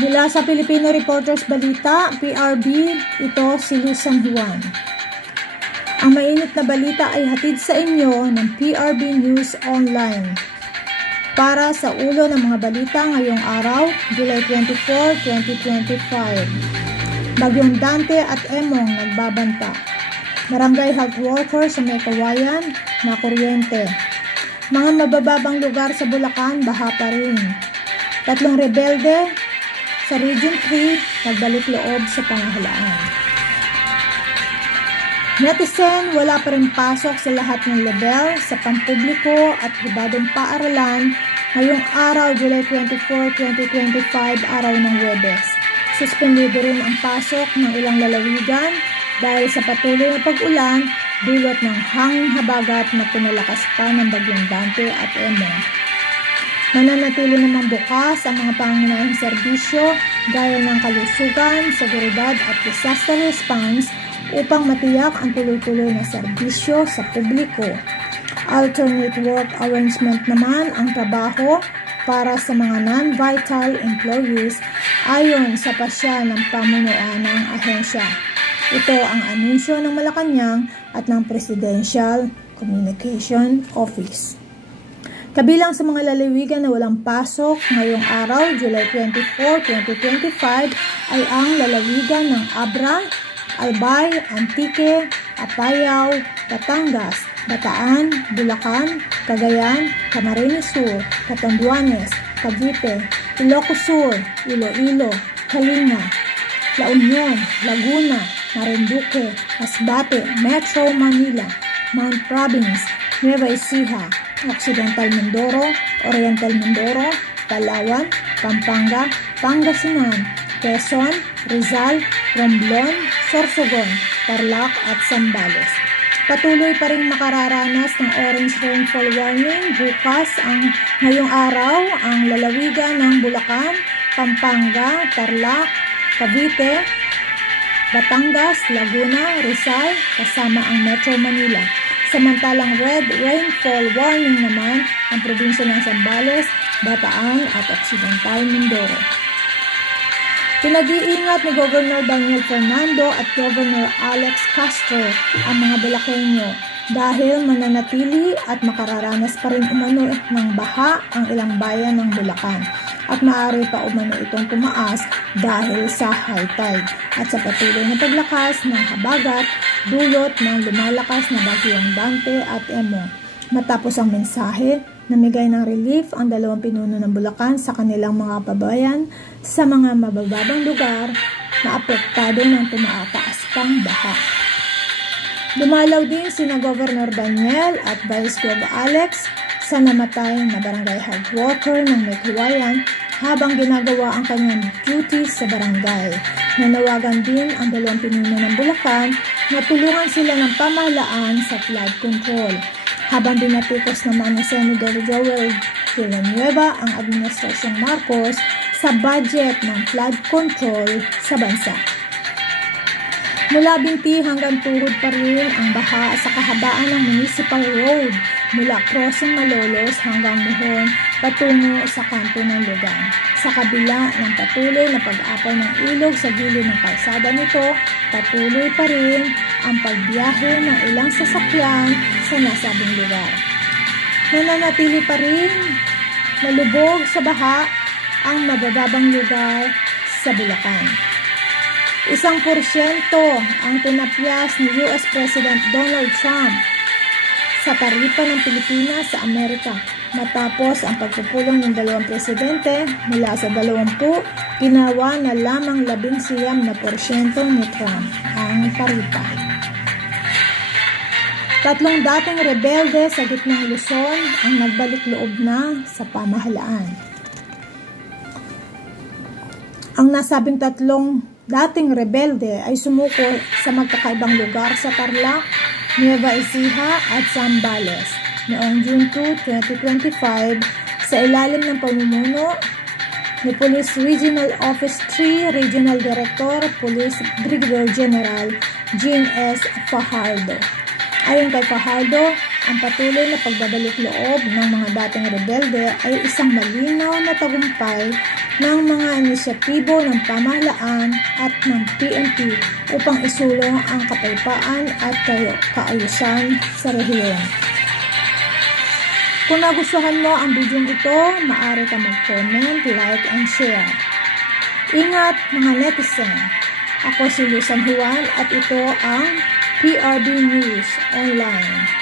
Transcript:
Mula sa Filipino Reporters Balita, PRB, ito si Luz San Juan. Ang mainit na balita ay hatid sa inyo ng PRB News Online. Para sa ulo ng mga balita ngayong araw, July 24, 2025. Bagyong Dante at Emong nagbabanta. Barangay health worker sa May Kawayan na kuryente. Mga mabababang lugar sa Bulacan, baha pa rin. 3 rebelde sa Region 3 nagbalik loob sa pamahalaan. Netizen, wala pa rin pasok sa lahat ng level sa pampubliko at pribadong paaralan ngayong araw, July 24, 2025, araw ng Huwebes. Suspendido rin ang pasok ng ilang lalawigan dahil sa patuloy na pag-ulan dulot ng hanging habagat na pinalakas pa ng Bagyong Dante at Emong. Mananatili namang bukas ang mga pangunahing serbisyo gaya ng kalusugan, seguridad at disaster response upang matiyak ang tuloy-tuloy na serbisyo sa publiko. Alternate work arrangement naman ang trabaho para sa mga non-vital employees ayon sa pasya ng pamunuan ng ahensya. Ito ang anunsyo ng Malacanang at ng Presidential Communication Office. Kabilang sa mga lalawigan na walang pasok ngayong araw, July 24, 2025, ay ang lalawigan ng Abra, Albay, Antique, Apayao, Batangas, Bataan, Bulacan, Cagayan, Camarines Sur, Catanduanes, Cavite, Ilocos Sur, Iloilo, Kalinga, La Union, Laguna, Marinduque, Masbate, Metro Manila, Mount Province, Nueva Ecija, Occidental Mindoro, Oriental Mindoro, Palawan, Pampanga, Pangasinan, Quezon, Rizal, Romblon, Sorsogon, Tarlac at Zambales. Patuloy pa rin makararanas ng orange rainfall warning bukas ang ngayong araw ang lalawigan ng Bulacan, Pampanga, Tarlac, Cavite, Batangas, Laguna, Rizal, kasama ang Metro Manila. Samantalang red rainfall warning naman ang probinsya ng Zambales, Bataan at Occidental Mindoro. Pinag-iingat ni Governor Daniel Fernando at Governor Alex Castro ang mga Bulakenyo dahil mananatili at makararanas pa rin umano ng baha ang ilang bayan ng Bulacan at maaari pa umano itong tumaas dahil sa high tide at sa patuloy na paglakas ng habagat dulot ng lumalakas na Bagyong Dante at Emong. Matapos ang mensahe, namigay ng relief ang dalawang pinuno ng Bulacan sa kanilang mga kababayan sa mga mabababang lugar na apektado ng tumataas pang baha. Dumalaw din sina Governor Daniel at Vice Gov. Alex sa namatay na barangay health worker ng May Kawayan habang ginagawa ang kanyang duties sa barangay. Nanawagan din ang dalawang pinuno ng Bulacan na tulungan sila ng pamahalaan sa flood control. Habang binatikos naman ni Senator Joel Villanueva ang Administrasyong Marcos sa budget ng flood control sa bansa. Mula Binti hanggang tuhod pa rin ang baha sa kahabaan ng municipal road mula Crossing Malolos hanggang Muhon patungo sa kanto ng Lugan. Sa kabila ng patuloy na pag-apaw ng ilog sa gilid ng kalsada nito, patuloy pa rin ang pagbiyahe ng ilang sasakyan sa nasabing lugar. Nananatili pa rin na lubog sa baha ang mabababang lugar sa Bulacan. 1% ang tinapyas ni US President Donald Trump sa taripa ng Pilipinas sa Amerika. Matapos ang pagpupulong ng dalawang presidente mula sa 20, ginawa na lamang 19% ni Trump ang taripa. 3 dating rebelde sa gitnang Luzon ang nagbalik loob na sa pamahalaan. Ang nasabing 3 dating rebelde ay sumuko sa magkakaibang lugar sa Tarlac, Nueva Ecija at Zambales noong June 2, 2025 sa ilalim ng pamumuno ni Police Regional Office 3 Regional Director Police Brigadier General Jean S. Fajardo. Ayon kay Fajardo, ang patuloy na pagbabalik loob ng mga dating rebelde ay isang malinaw na tagumpay ng mga inisyatibo ng pamahalaan at ng PNP upang isulong ang kapayapaan at kaayusan sa rehiyon. Kung nagustuhan mo ang video ito, maaari ka mag-comment, like, and share. Ingat mga netizen! Ako si Luzan Juan at ito ang PRB News Online.